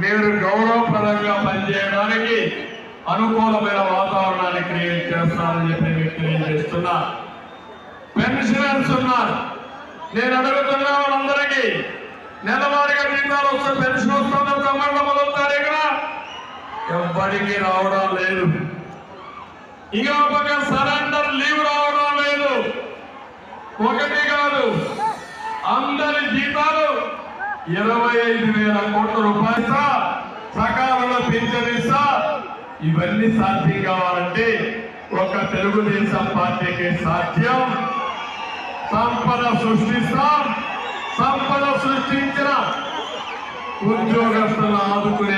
మీరు గౌరవప్రదంగా పనిచేయడానికి అనుకూలమైన వాతావరణాన్ని క్రియేట్ చేస్తారని చెప్పి మీకు తెలియజేస్తున్నా. పెన్షనర్స్ ఉన్నారు, నేను అడుగుతున్నా వాళ్ళందరికీ నెలవారీగా జీతాలు వస్తే పెన్షన్ వస్తుందో తమ్ముళ్ళు మొదలుతారు ఇక్కడ ఎవ్వరికి రావడం లేదు. ఇంకా ఒక సరెండర్ లీవ్ రావడం లేదు. ఒకటి కాదు, అందరి జీతాలు 25,000 కోట్ల రూపాయలు సకాలంలో పెంచనిస్తా. ఇవన్నీ సాధ్యం కావాలంటే ఒక తెలుగుదేశం పార్టీకి సాధ్యం. సంపద సృష్టిస్తాం. సంపద సృష్టించిన ఉద్యోగస్తులను ఆదుకునే